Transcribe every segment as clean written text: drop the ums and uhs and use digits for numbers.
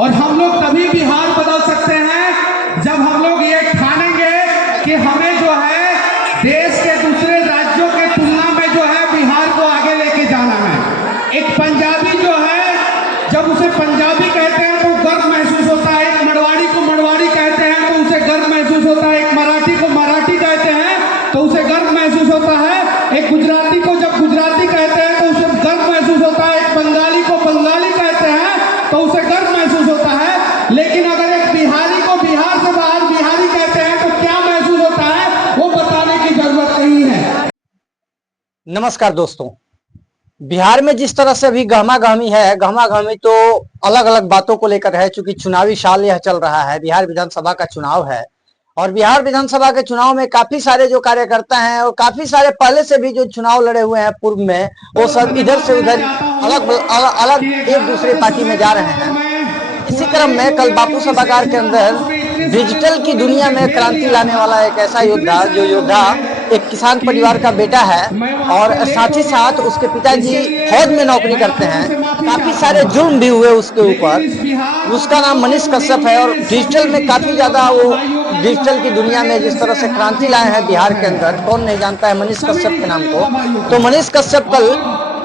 और हम लोग तभी बिहार बदल सकते हैं जब हम लोग ये ठानेंगे कि हमें जो है देश के दूसरे राज्यों के तुलना में जो है बिहार को आगे लेके जाना है। एक पंजाबी जो है जब उसे पंजाबी कहते हैं तो गर्व महसूस होता है, एक मरवाड़ी को मरवाड़ी कहते हैं तो उसे गर्व महसूस होता है, एक मराठी को मराठी कहते हैं तो उसे गर्व महसूस होता है, एक गुजराती को जब गुजराती कहते हैं तो उसे गर्व महसूस होता है, एक बंगाली को बंगाली कहते हैं तो उसे गर्व महसूस होता है। लेकिन अगर एक बिहारी को बिहार से बाहर बिहारी कहते हैं तो क्या महसूस होता है वो बताने की जरूरत नहीं है। नमस्कार दोस्तों, बिहार में जिस तरह से अभी गहमा गहमी तो अलग अलग बातों को लेकर है। चूंकि चुनावी साल यह चल रहा है, बिहार विधानसभा का चुनाव है और बिहार विधानसभा के चुनाव में काफी सारे जो कार्यकर्ता हैं और काफी सारे पहले से भी जो चुनाव लड़े हुए हैं पूर्व में, वो सब इधर से उधर अलग एक दूसरे पार्टी में जा रहे हैं। इसी क्रम में कल बापू सभागार के अंदर डिजिटल की दुनिया में क्रांति लाने वाला एक ऐसा योद्धा, जो योद्धा एक किसान परिवार का बेटा है और साथ ही साथ उसके पिताजी फौज में नौकरी करते हैं। काफी सारे जुर्म भी हुए उसके ऊपर। उसका नाम मनीष कश्यप है और डिजिटल में काफी ज्यादा वो डिजिटल की दुनिया में जिस तरह से क्रांति लाए हैं बिहार के अंदर, कौन नहीं जानता है मनीष कश्यप के नाम को। तो मनीष कश्यप कल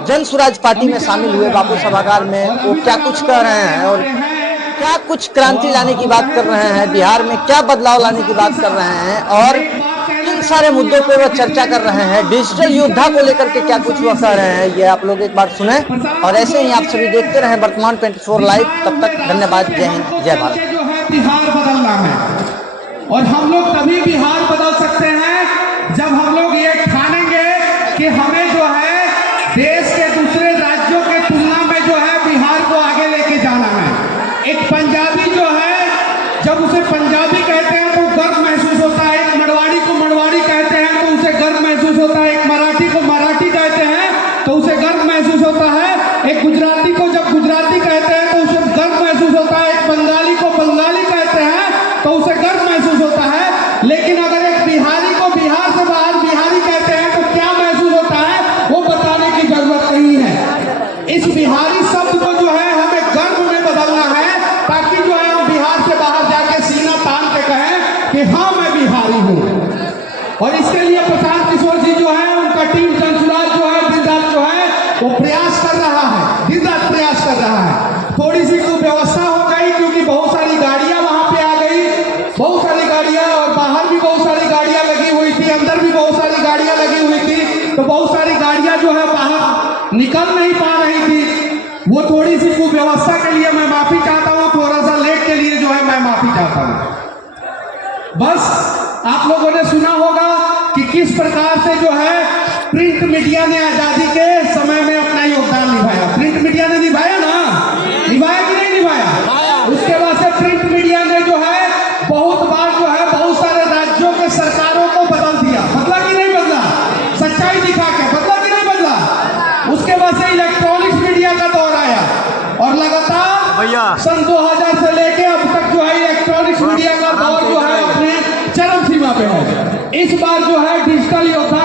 जन स्वराज पार्टी में शामिल हुए बापू सभागार में। वो क्या कुछ कह रहे हैं और क्या कुछ क्रांति लाने की बात कर रहे हैं, बिहार में क्या बदलाव लाने की बात कर रहे हैं और इन सारे मुद्दों पे वो चर्चा कर रहे हैं। डिजिटल योद्धा को लेकर के क्या कुछ वो कह रहे हैं, ये आप लोग एक बार सुने और ऐसे ही आप सभी देखते रहें वर्तमान 24 लाइव। तब तक धन्यवाद, जय हिंद, जय भारत। जो है बिहार बदलना है और हम लोग तभी बिहार बदल सकते हैं जब हम लोग ये ठानेंगे कि हमें जो है देश के दूसरे राज्यों के तुलना में जो है बिहार को आगे लेके जाना है। एक पंजाबी जो है जब उसे पंजाबी कहते हैं तो गर्व महसूस होता है, एक मरवाड़ी को मरवाड़ी कहते हैं तो उसे गर्व महसूस होता है, एक मराठी को मराठी कहते हैं तो उसे गर्व महसूस होता है, एक गुजराती को जब गुजराती कहते हैं तो उसे गर्व महसूस होता है, एक बंगाली को बंगाली कहते हैं तो उसे गर्व महसूस होता है। लेकिन अगर एक बिहारी को बिहार से बाहर बिहारी कहते हैं तो क्या महसूस होता है वो बताने की जरूरत नहीं है। इस बिहारी शब्द को जो है हमें गर्व में बदलना है ताकि जो है हम बिहार से बाहर जाके सीना तान के कहें कि हाँ मैं बिहारी हूँ। और इसके लिए प्रशांत किशोर जी जो है, उनका टीम जनसुराज जो है दिन रात जो है वो प्रयास कर रहा है, दिन रात प्रयास कर रहा है। थोड़ी सी व्यवस्था हो गई क्योंकि बहुत सारी गाड़ियां वहां पे आ गई, बहुत सारी गाड़ियां, और बाहर भी बहुत सारी गाड़ियां लगी हुई थी, अंदर भी बहुत सारी गाड़ियां लगी हुई थी, तो बहुत सारी गाड़ियां जो है बाहर निकल नहीं पा रही थी। वो थोड़ी सी व्यवस्था के लिए मैं माफी चाहता हूँ, थोड़ा सा लेट के लिए जो है मैं माफी चाहता हूँ। बस आप लोगों ने सुना होगा कि किस प्रकार से जो है प्रिंट मीडिया ने आजादी के समय में अपना योगदान निभाया। प्रिंट मीडिया ने निभाया ना, निभाया कि नहीं निभाया? उसके बाद से प्रिंट मीडिया ने जो है बहुत बार जो है बहुत सारे राज्यों के सरकारों को बदल दिया। बदला कि नहीं बदला? सच्चाई दिखा के बदला कि नहीं बदला? उसके बाद से इलेक्ट्रॉनिक्स मीडिया का दौर आया और लगातार सन 2000 से लेके अब तक जो है इलेक्ट्रॉनिक्स मीडिया का दौर जो है अपने चरम सीमा पे है। इस बार जो है डिजिटल योद्धा